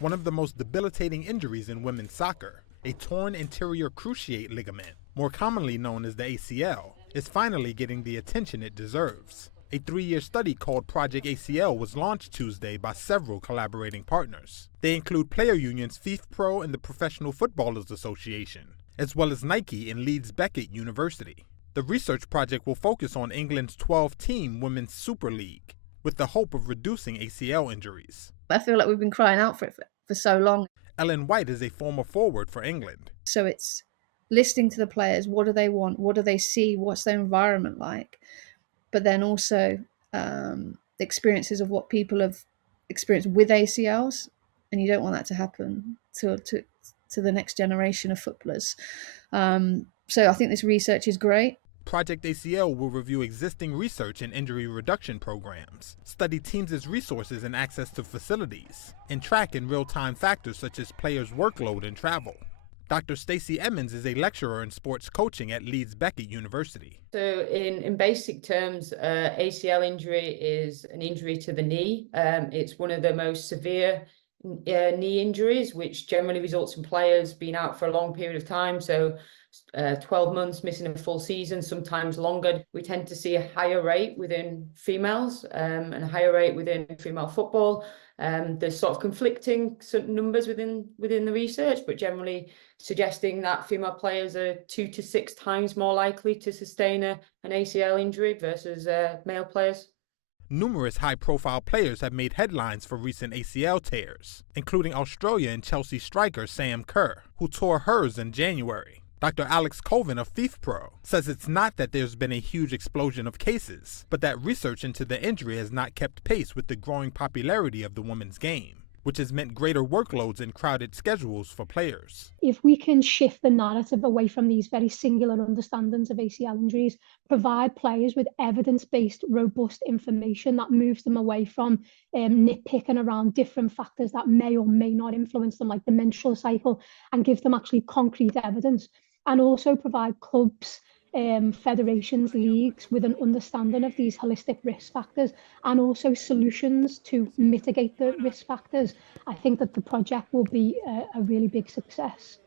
one of the most debilitating injuries in women's soccer, a torn anterior cruciate ligament, more commonly known as the ACL, is finally getting the attention it deserves. A 3-year study called Project ACL was launched Tuesday by several collaborating partners. They include player unions FIFPro and the Professional Footballers Association, as well as Nike and Leeds Beckett University. The research project will focus on England's 12-team Women's Super League, with the hope of reducing ACL injuries. I feel like we've been crying out for it for so long. Ellen White is a former forward for England. So it's listening to the players. What do they want? What do they see? What's their environment like? But then also the experiences of what people have experienced with ACLs. And you don't want that to happen to the next generation of footballers. So I think this research is great. Project ACL will review existing research and injury reduction programs, study teams' resources and access to facilities, and track in real-time factors such as players' workload and travel. Dr. Stacey Emmons is a lecturer in sports coaching at Leeds Beckett University. So in basic terms, ACL injury is an injury to the knee. It's one of the most severe knee injuries, which generally results in players being out for a long period of time. So 12 months, missing a full season, sometimes longer. We tend to see a higher rate within females and a higher rate within female football. There's sort of conflicting numbers within the research, but generally suggesting that female players are 2 to 6 times more likely to sustain an ACL injury versus male players. Numerous high-profile players have made headlines for recent ACL tears, including Australia and Chelsea striker Sam Kerr, who tore hers in January. Dr. Alex Colvin of FIFPro says it's not that there's been a huge explosion of cases, but that research into the injury has not kept pace with the growing popularity of the women's game, which has meant greater workloads and crowded schedules for players. If we can shift the narrative away from these very singular understandings of ACL injuries, provide players with evidence-based, robust information that moves them away from nitpicking around different factors that may or may not influence them, like the menstrual cycle, and give them actually concrete evidence, and also provide clubs, federations, leagues with an understanding of these holistic risk factors and also solutions to mitigate the risk factors. I think that the project will be a really big success.